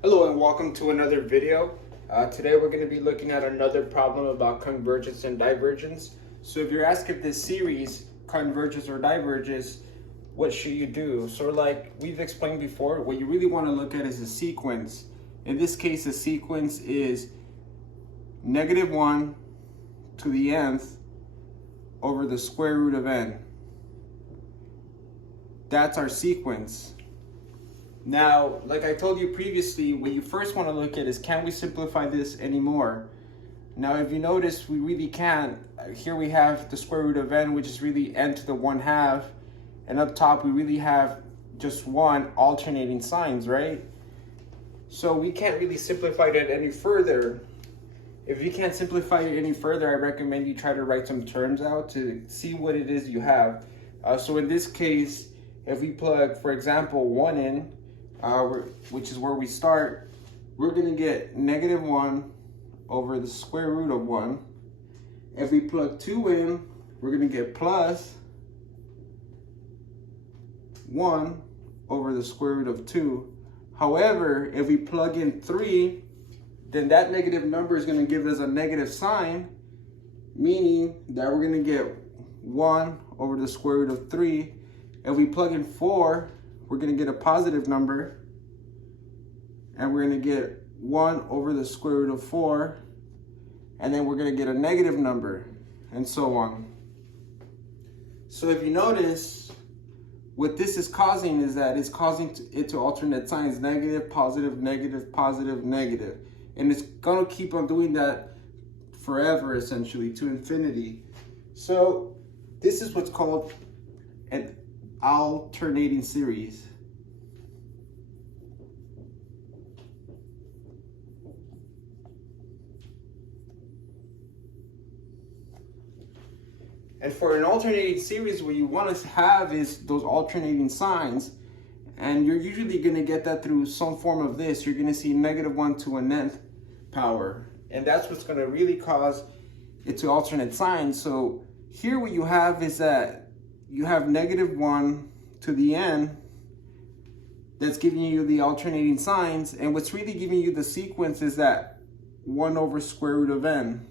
Hello and welcome to another video. Today we're going to be looking at another problem about convergence and divergence. So if you're asked if this series converges or diverges, what should you do? So like we've explained before, what you really want to look at is a sequence. In this case, the sequence is -1 to the nth over the square root of n. That's our sequence. Now, like I told you previously, what you first want to look at is, can we simplify this anymore? Now, if you notice, we really can't. Here we have the square root of n, which is really n to the 1/2. And up top, we really have just one alternating signs, right? So we can't really simplify that any further. If you can't simplify it any further, I recommend you try to write some terms out to see what it is you have. So in this case, if we plug, for example, 1 in, which is where we start, we're going to get -1 over the square root of 1. If we plug 2 in, we're going to get plus 1 over the square root of 2. However, if we plug in 3, then that negative number is going to give us a negative sign, meaning that we're going to get 1 over the square root of 3. If we plug in 4, we're going to get a positive number, and we're going to get 1 over the square root of 4, and then we're going to get a negative number, and so on. So if you notice, what this is causing is that it's causing it to alternate signs, negative, positive, negative, positive, negative. And it's going to keep on doing that forever, essentially, to infinity. So this is what's called an alternating series. And for an alternating series, what you want to have is those alternating signs. And you're usually going to get that through some form of this. You're going to see -1 to an nth power. And that's what's going to really cause it to alternate signs. So here what you have is that you have -1 to the n that's giving you the alternating signs. And what's really giving you the sequence is that 1 over square root of n.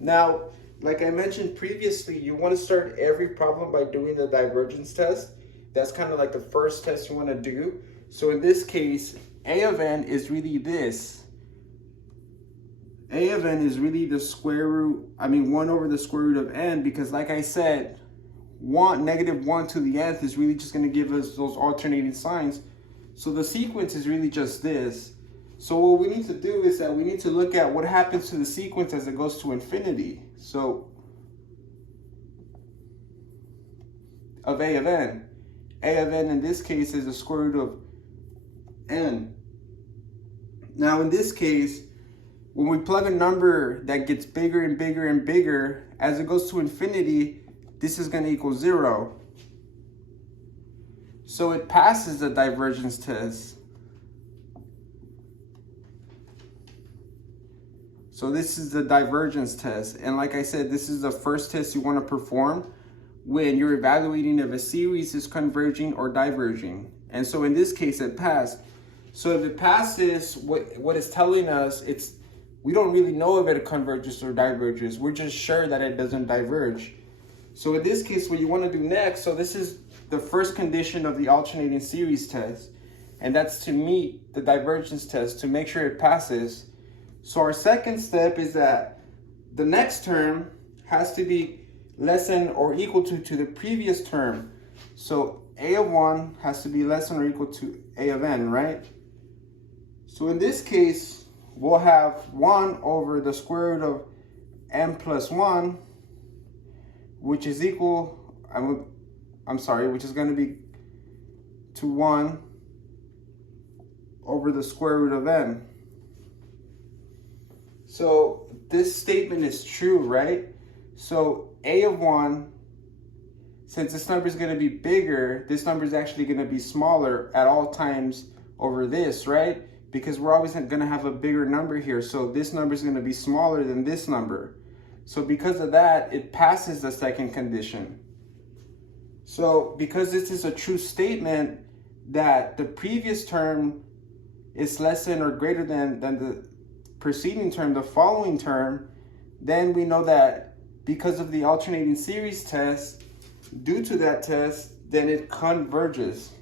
Now, like I mentioned previously, you want to start every problem by doing the divergence test. That's kind of like the first test you want to do. So in this case, a of n is really this. A of n is really the square root, 1 over the square root of n, because like I said, -1 to the nth is really just going to give us those alternating signs. So the sequence is really just this. So what we need to do is that we need to look at what happens to the sequence as it goes to infinity. So of a of n. A of n in this case is the square root of n. Now in this case, when we plug a number that gets bigger and bigger and bigger, as it goes to infinity, this is going to equal 0. So it passes the divergence test. So this is the divergence test. And like I said, this is the first test you want to perform when you're evaluating if a series is converging or diverging. And so in this case, it passed. So if it passes, what it's telling us, we don't really know if it converges or diverges. We're just sure that it doesn't diverge. So in this case, what you want to do next, so this is the first condition of the alternating series test, and that's to meet the divergence test, to make sure it passes. So our second step is that the next term has to be less than or equal to the previous term. So a of 1 has to be less than or equal to a of n, right? So in this case, we'll have 1 over the square root of n plus 1, which is equal, which is going to be to 1 over the square root of n. So this statement is true, right? So a of 1, since this number is going to be bigger, this number is actually going to be smaller at all times over this, right? Because we're always going to have a bigger number here. So this number is going to be smaller than this number. So because of that, it passes the second condition. So because this is a true statement that the previous term is less than or greater than the preceding term, the following term, then we know that because of the alternating series test, due to that test, then it converges.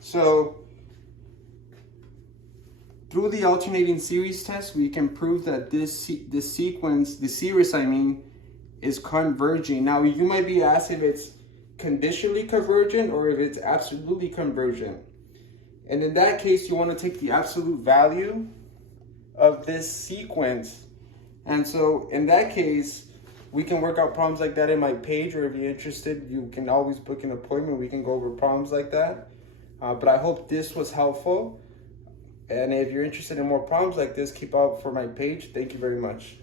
So through the alternating series test, we can prove that this sequence, the series I mean, is converging. Now you might be asked if it's conditionally convergent or if it's absolutely convergent. And in that case, you want to take the absolute value of this sequence. And so in that case, we can work out problems like that in my page, or if you're interested, you can always book an appointment. We can go over problems like that. But I hope this was helpful. And if you're interested in more problems like this, keep out for my page. Thank you very much.